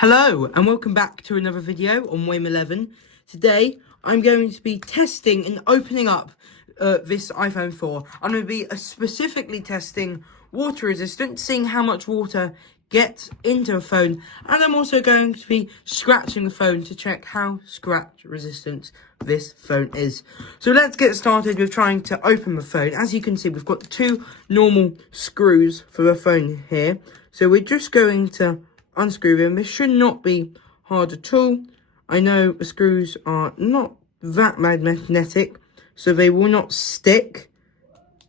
Hello and welcome back to another video on WAME 11. Today I'm going to be testing and opening up this iPhone 4. I'm going to be specifically testing water resistance, seeing how much water gets into a phone, and I'm also going to be scratching the phone to check how scratch resistant this phone is. So let's get started with trying to open the phone. As you can see, we've got two normal screws for the phone here. So we're just going to unscrew them. This should not be hard at all. I know the screws are not that magnetic, so they will not stick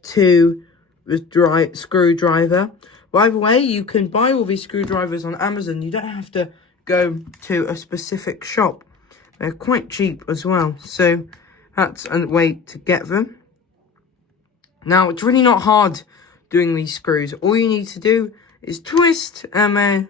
to the screwdriver. By the way, you can buy all these screwdrivers on Amazon. You don't have to go to a specific shop. They're quite cheap as well, so that's a way to get them. Now, it's really not hard doing these screws. All you need to do is twist and then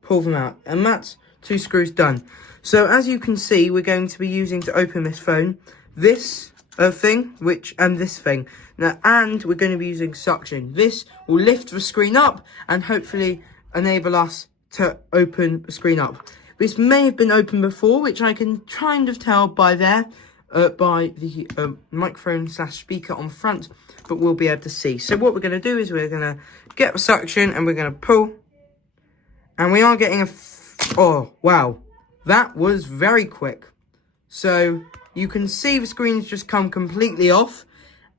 pull them out, and that's two screws done. So as you can see, we're going to be using to open this phone this thing, and this thing. Now, and we're going to be using suction. This will lift the screen up and hopefully enable us to open the screen up. This may have been opened before, which I can kind of tell by there, by the microphone / speaker on front, but we'll be able to see. So what we're going to do is we're going to get the suction and we're going to pull. And we are getting oh, wow. That was very quick. So you can see the screen's just come completely off.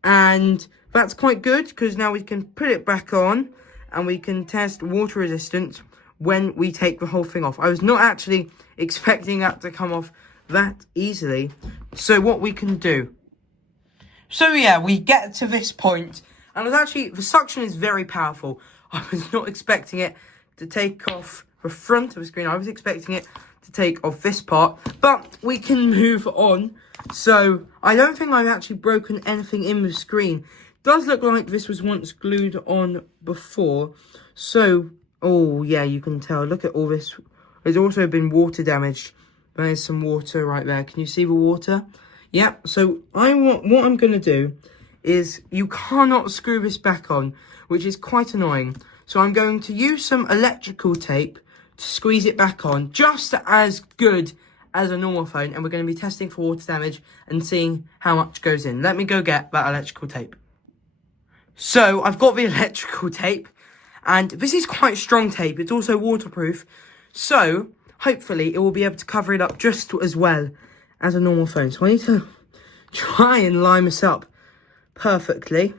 And that's quite good because now we can put it back on and we can test water resistance when we take the whole thing off. I was not actually expecting that to come off that easily. So what we can do. So yeah, we get to this point. And the suction is very powerful. I was not expecting it to take off the front of the screen. I was expecting it to take off this part, but we can move on. So I don't think I've actually broken anything in the screen. It does look like this was once glued on before. So, oh yeah, you can tell. Look at all this. There's also been water damaged. There's some water right there. Can you see the water? Yep. So what I'm going to do is you cannot screw this back on, which is quite annoying. So I'm going to use some electrical tape to squeeze it back on, just as good as a normal phone. And we're going to be testing for water damage and seeing how much goes in. Let me go get that electrical tape. So I've got the electrical tape, and this is quite strong tape. It's also waterproof. So hopefully it will be able to cover it up just as well as a normal phone. So I need to try and line this up perfectly,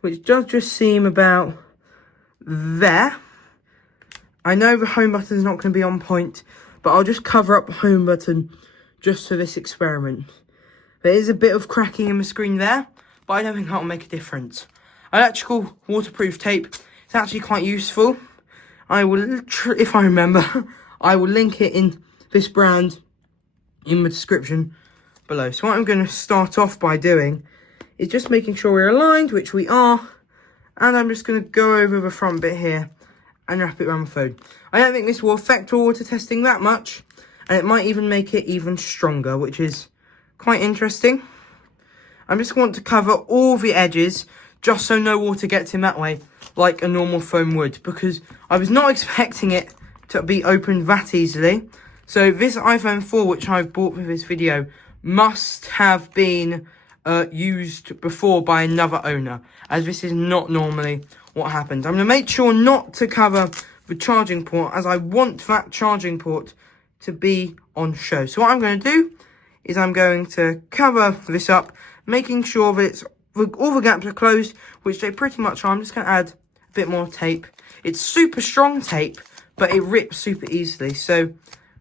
which does just seem about there. I know the home button is not going to be on point, but I'll just cover up the home button just for this experiment. There is a bit of cracking in the screen there, but I don't think that will make a difference. Electrical waterproof tape is actually quite useful. I will, if I remember, I will link it in this brand in the description below. So what I'm going to start off by doing is just making sure we're aligned, which we are. And I'm just going to go over the front bit here and wrap it around the phone. I don't think this will affect water testing that much. And it might even make it even stronger, which is quite interesting. I just want to cover all the edges, just so no water gets in that way, like a normal phone would. Because I was not expecting it to be opened that easily. So this iPhone 4, which I've bought for this video, must have been used before by another owner, as this is not normally what happens. I'm going to make sure not to cover the charging port, as I want that charging port to be on show. So what I'm going to do is I'm going to cover this up, making sure that all the gaps are closed, which they pretty much are. I'm just going to add a bit more tape. It's super strong tape, but it rips super easily, so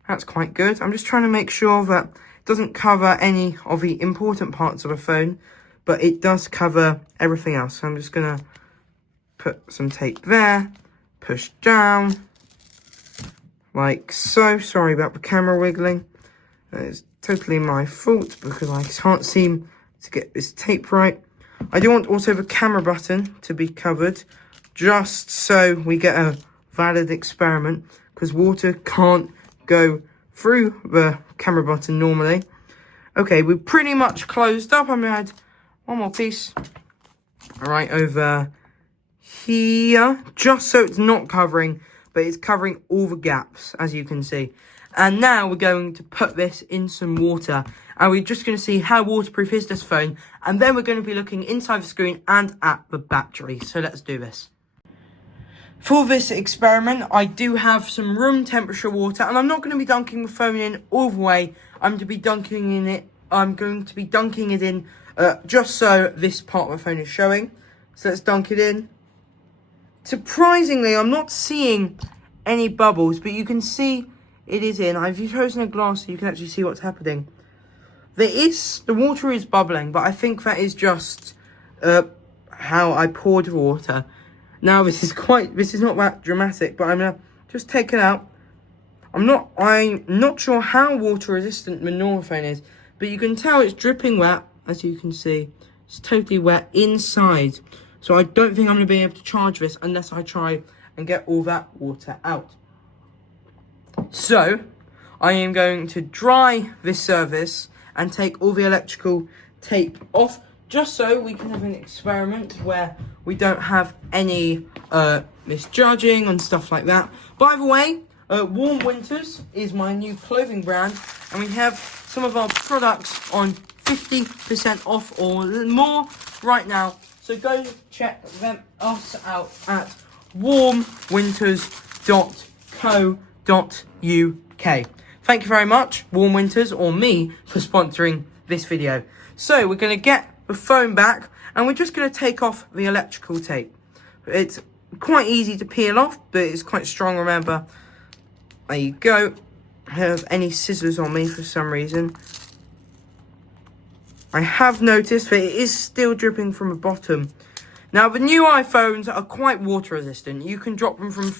that's quite good. I'm just trying to make sure that doesn't cover any of the important parts of a phone, but it does cover everything else. So I'm just going to put some tape there, push down, like so. Sorry about the camera wiggling. It's totally my fault because I can't seem to get this tape right. I do want also the camera button to be covered, just so we get a valid experiment, because water can't go through the camera button normally. Okay, we're pretty much closed up. I'm going to add one more piece right over here, just so it's not covering but it's covering all the gaps, as you can see. And now we're going to put this in some water, and we're just going to see how waterproof is this phone, and then we're going to be looking inside the screen and at the battery. So let's do this. For this experiment, I do have some room temperature water, and I'm not going to be dunking the phone in all the way. I'm going to be dunking it in just so this part of the phone is showing. So let's dunk it in. Surprisingly, I'm not seeing any bubbles, but you can see it is in. I've chosen a glass so you can actually see what's happening. The water is bubbling, but I think that is just how I poured the water. Now this is not that dramatic, but I'm gonna just take it out. I'm not sure how water resistant the normal phone is, but you can tell it's dripping wet, as you can see. It's totally wet inside. So I don't think I'm gonna be able to charge this unless I try and get all that water out. So I am going to dry this surface and take all the electrical tape off, just so we can have an experiment where we don't have any misjudging and stuff like that. By the way, Warm Winters is my new clothing brand, and we have some of our products on 50% off or more right now. So go check us out at warmwinters.co.uk. Thank you very much, Warm Winters, or me, for sponsoring this video. So we're going to get the phone back, and we're just going to take off the electrical tape. It's quite easy to peel off, but it's quite strong, remember. There you go. I don't have any scissors on me for some reason. I have noticed that it is still dripping from the bottom. Now, the new iPhones are quite water resistant. You can drop them from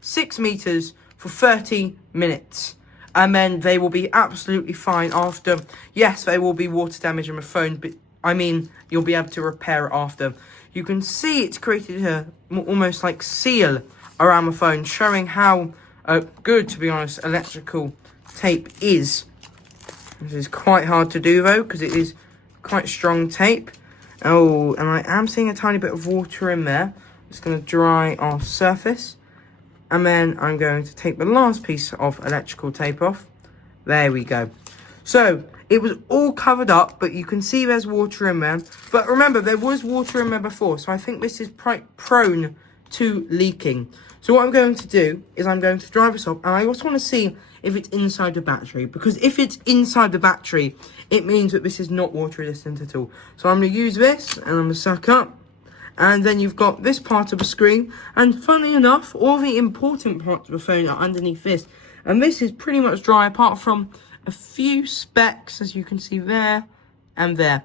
6 meters for 30 minutes. And then they will be absolutely fine after. Yes, there will be water damage on the phone, but you'll be able to repair it after. You can see it's created a almost like seal around the phone, showing how good, to be honest, electrical tape is. This is quite hard to do though, because it is quite strong tape. Oh, and I am seeing a tiny bit of water in there. I'm just going to dry our surface. And then I'm going to take the last piece of electrical tape off. There we go. So, it was all covered up, but you can see there's water in there. But remember, there was water in there before, so I think this is prone to leaking. So what I'm going to do is I'm going to dry this up, and I also want to see if it's inside the battery, because if it's inside the battery, it means that this is not water resistant at all. So I'm going to use this, and I'm going to suck up. And then you've got this part of the screen, and funnily enough, all the important parts of the phone are underneath this. And this is pretty much dry, apart from a few specks, as you can see there and there.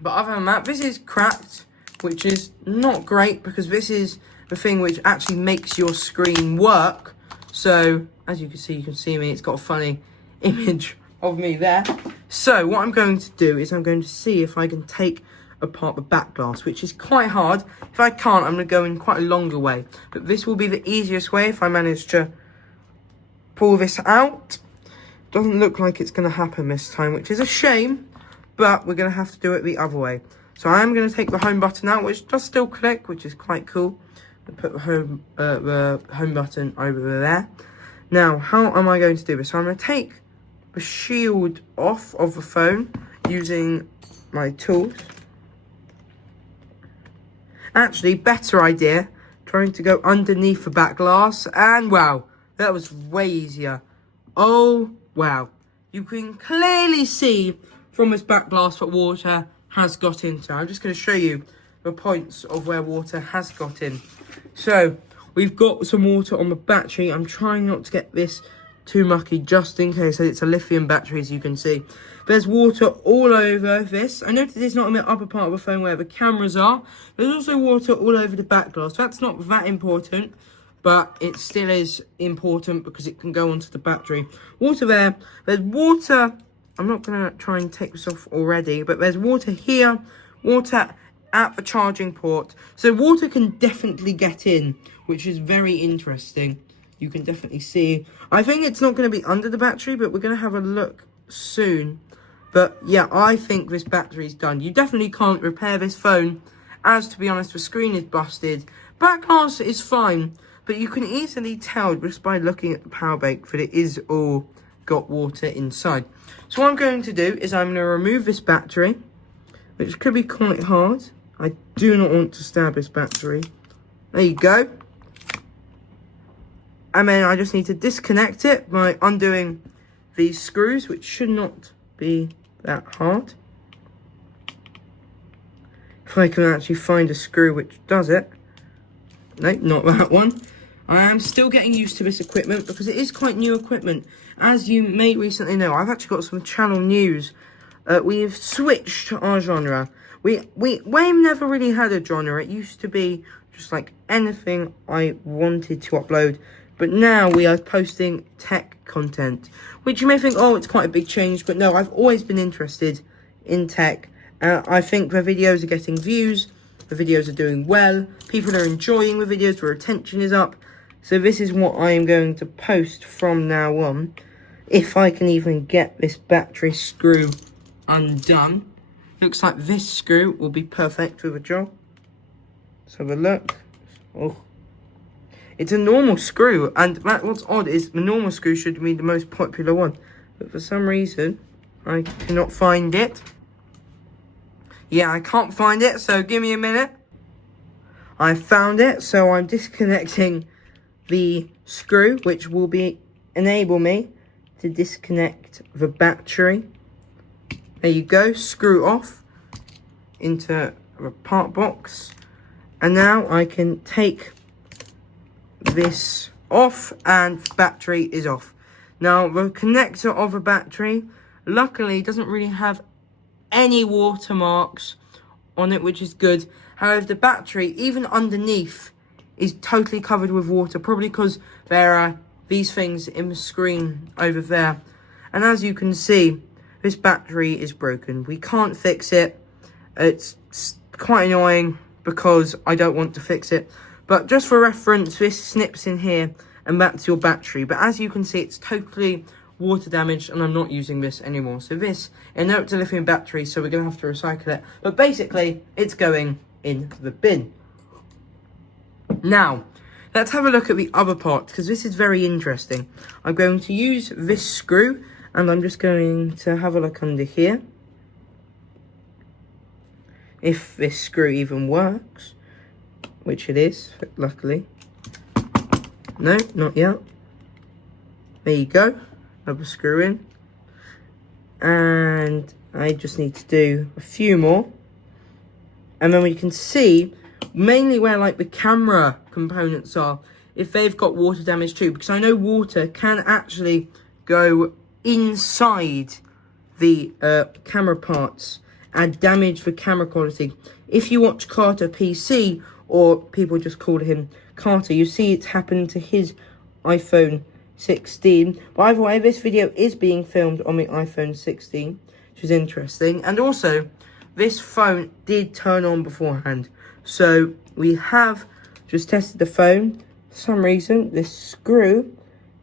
But other than that, this is cracked, which is not great, because this is the thing which actually makes your screen work. So, as you can see me, it's got a funny image of me there. So, what I'm going to do is I'm going to see if I can take apart the back glass, which is quite hard. If I can't, I'm going to go in quite a longer way. But this will be the easiest way if I manage to pull this out. Doesn't look like it's going to happen this time, which is a shame, but we're going to have to do it the other way. So I am going to take the home button out, which does still connect, which is quite cool. I'll put the home button over there. Now, how am I going to do this? So I'm going to take the shield off of the phone using my tools. Actually, better idea, trying to go underneath the back glass, and wow, that was way easier. Oh, wow. You can clearly see from this back glass that water has got into. I'm just going to show you the points of where water has got in. So, we've got some water on the battery. I'm trying not to get this too mucky, just in case. It's a lithium battery, as you can see. There's water all over this. I noticed it's not in the upper part of the phone where the cameras are. There's also water all over the back glass. That's not that important, but it still is important because it can go onto the battery. Water there. There's water. I'm not going to try and take this off already, but there's water here, water at the charging port. So water can definitely get in, which is very interesting. You can definitely see. I think it's not going to be under the battery, but we're going to have a look soon. But yeah, I think this battery is done. You definitely can't repair this phone, as to be honest, the screen is busted. Back glass is fine. but you can easily tell just by looking at the power bank that it is all got water inside. So what I'm going to do is I'm going to remove this battery, which could be quite hard. I do not want to stab this battery. There you go. And then I just need to disconnect it by undoing these screws, which should not be that hard. If I can actually find a screw which does it. Nope, not that one. I am still getting used to this equipment because it is quite new equipment. As you may recently know, I've actually got some channel news. We've switched our genre. We've never really had a genre. It used to be just like anything I wanted to upload. But now we are posting tech content, which you may think, oh, it's quite a big change. But no, I've always been interested in tech. I think the videos are getting views. The videos are doing well. People are enjoying the videos. The retention is up. So this is what I am going to post from now on. If I can even get this battery screw undone. Looks like this screw will be perfect for the job. Let's have a look. Oh. It's a normal screw, and what's odd is the normal screw should be the most popular one. But for some reason, I cannot find it. Yeah, I can't find it, so give me a minute. I found it, so I'm disconnecting the screw, which will enable me to disconnect the battery. There you go, screw off into the part box. And now I can take this off and the battery is off. Now the connector of the battery luckily doesn't really have any watermarks on it, which is good. However, the battery, even underneath, is totally covered with water, probably because there are these things in the screen over there. And as you can see, this battery is broken. We can't fix it. It's quite annoying because I don't want to fix it. But just for reference, this snips in here and that's your battery. But as you can see, it's totally water damaged and I'm not using this anymore. So this, no, it's a lithium battery, so we're going to have to recycle it. But basically, it's going in the bin. Now, let's have a look at the other part because this is very interesting. I'm going to use this screw and I'm just going to have a look under here. If this screw even works. Which it is, luckily. No, not yet. There you go. Another screw in. And I just need to do a few more. And then we can see mainly where like the camera components are, if they've got water damage too. Because I know water can actually go inside the camera parts and damage the camera quality. If you watch Carter PC, or people just call him Carter, you see it's happened to his iPhone 16. By the way, this video is being filmed on the iPhone 16, which is interesting. And also, this phone did turn on beforehand. So, we have just tested the phone. For some reason, this screw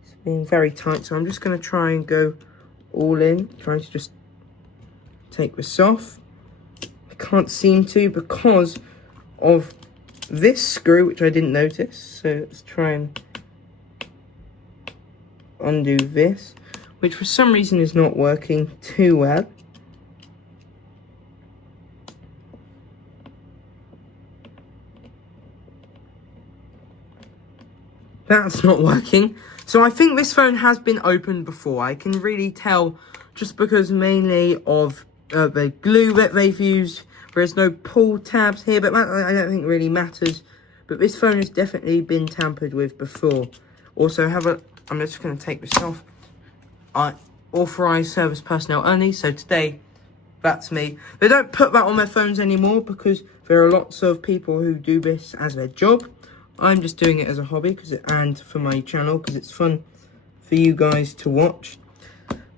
is being very tight. So, I'm just going to try and go all in. Trying to just take this off. I can't seem to because of this screw, which I didn't notice. So let's try and undo this, which for some reason is not working too well. That's not working. So I think this phone has been opened before. I can really tell just because mainly of the glue that they've used. There's no pull tabs here, but that I don't think really matters. But this phone has definitely been tampered with before. Also, I'm just going to take this off. Authorised service personnel only. So today, that's me. They don't put that on their phones anymore because there are lots of people who do this as their job. I'm just doing it as a hobby and for my channel because it's fun for you guys to watch.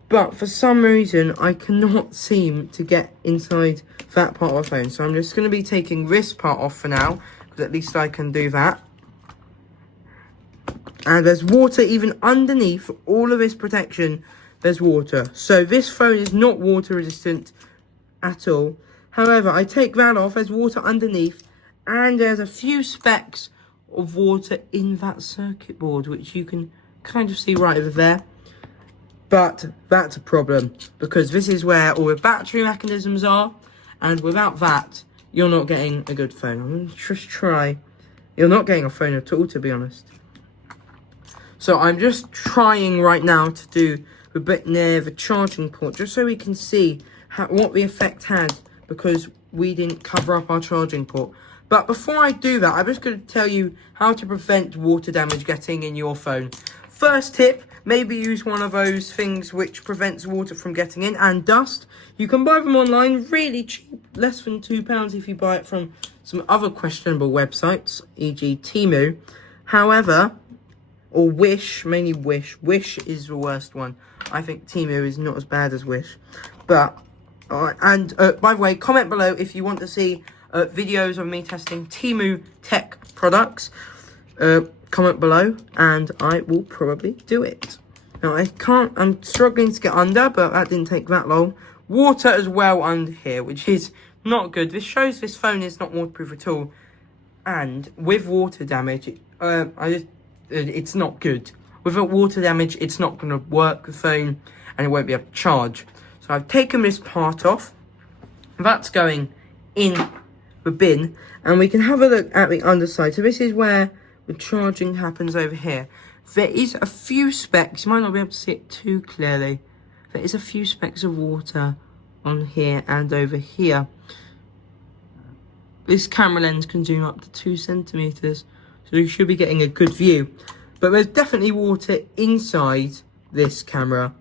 But for some reason, I cannot seem to get inside that part of the phone. So I'm just going to be taking this part off for now, because at least I can do that. And there's water even underneath all of this protection. There's water. So this phone is not water resistant at all. However, I take that off. There's water underneath. And there's a few specks of water in that circuit board, which you can kind of see right over there. But that's a problem, because this is where all the battery mechanisms are, and without that, you're not getting a good phone. I'm going to just try. You're not getting a phone at all, to be honest. So I'm just trying right now to do a bit near the charging port, just so we can see what the effect had, because we didn't cover up our charging port. But before I do that, I'm just going to tell you how to prevent water damage getting in your phone. First tip, maybe use one of those things which prevents water from getting in, and dust. You can buy them online really cheap, less than £2 if you buy it from some other questionable websites, e.g. Temu. However, or Wish, mainly Wish. Wish is the worst one. I think Temu is not as bad as Wish. But, by the way, comment below if you want to see videos of me testing Temu tech products. Comment below, and I will probably do it. Now, I'm struggling to get under, but that didn't take that long. Water as well under here, which is not good. This shows this phone is not waterproof at all. And with water damage, it's not good. Without water damage, it's not going to work, the phone, and it won't be able to charge. So I've taken this part off. That's going in the bin, and we can have a look at the underside. So this is where the charging happens over here. There is a few specks, you might not be able to see it too clearly. There is a few specks of water on here and over here. This camera lens can zoom up to 2 centimeters, so you should be getting a good view. But there's definitely water inside this camera.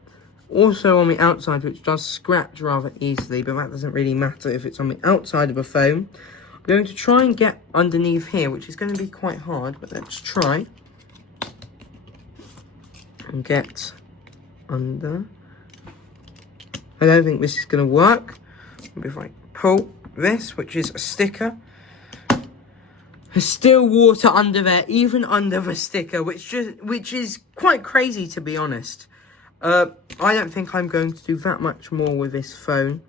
Also on the outside, which does scratch rather easily, but that doesn't really matter if it's on the outside of a phone. I'm going to try and get underneath here, which is going to be quite hard, but let's try. And get under. I don't think this is going to work. If I pull this, which is a sticker, there's still water under there, even under the sticker, which is quite crazy, to be honest. I don't think I'm going to do that much more with this phone,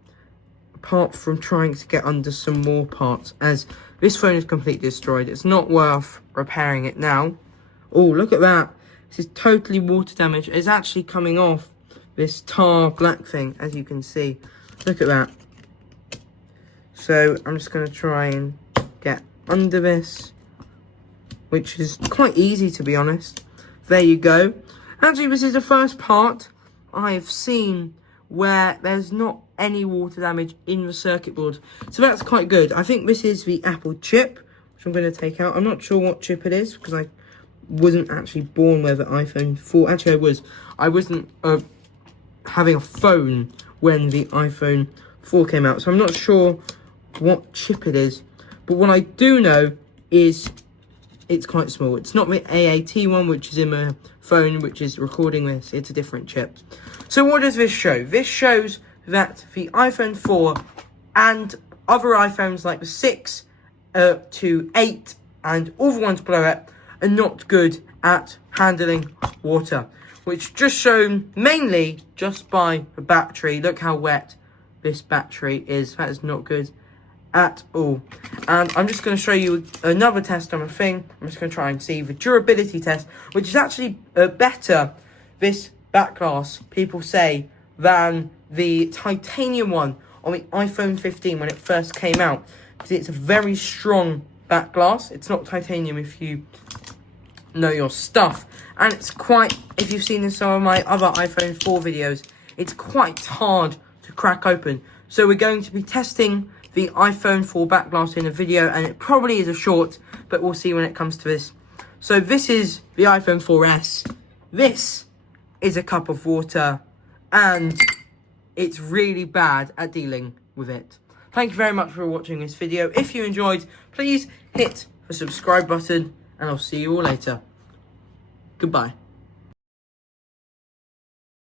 apart from trying to get under some more parts, as this phone is completely destroyed. It's not worth repairing it now. Oh, look at that. This is totally water damage. It's actually coming off this tar black thing, as you can see. Look at that. So I'm just going to try and get under this, which is quite easy, to be honest. There you go. Actually, this is the first part I've seen where there's not any water damage in the circuit board. So that's quite good. I think this is the Apple chip, which I'm going to take out. I'm not sure what chip it is, because I wasn't actually born with the iPhone 4. Actually, I was. I wasn't having a phone when the iPhone 4 came out, so I'm not sure what chip it is. But what I do know is it's quite small. It's not the AAT one, which is in my phone, which is recording this. It's a different chip. So what does this show? This shows that the iPhone 4 and other iPhones like the 6 to 8 and all the ones below it are not good at handling water, which just shown mainly just by the battery. Look how wet this battery is. That is not good at all. And I'm just going to show you another test on a thing. I'm just going to try and see the durability test, which is actually better, this back glass, people say, than the titanium one on the iPhone 15 when it first came out, because it's a very strong back glass. It's not titanium if you know your stuff, and it's quite, if you've seen in some of my other iPhone 4 videos, it's quite hard to crack open. So we're going to be testing the iPhone 4 back glass in a video, and it probably is a short, but we'll see when it comes to this. So this is the iPhone 4S. This is a cup of water, and it's really bad at dealing with it. Thank you very much for watching this video. If you enjoyed, please hit the subscribe button, and I'll see you all later. Goodbye.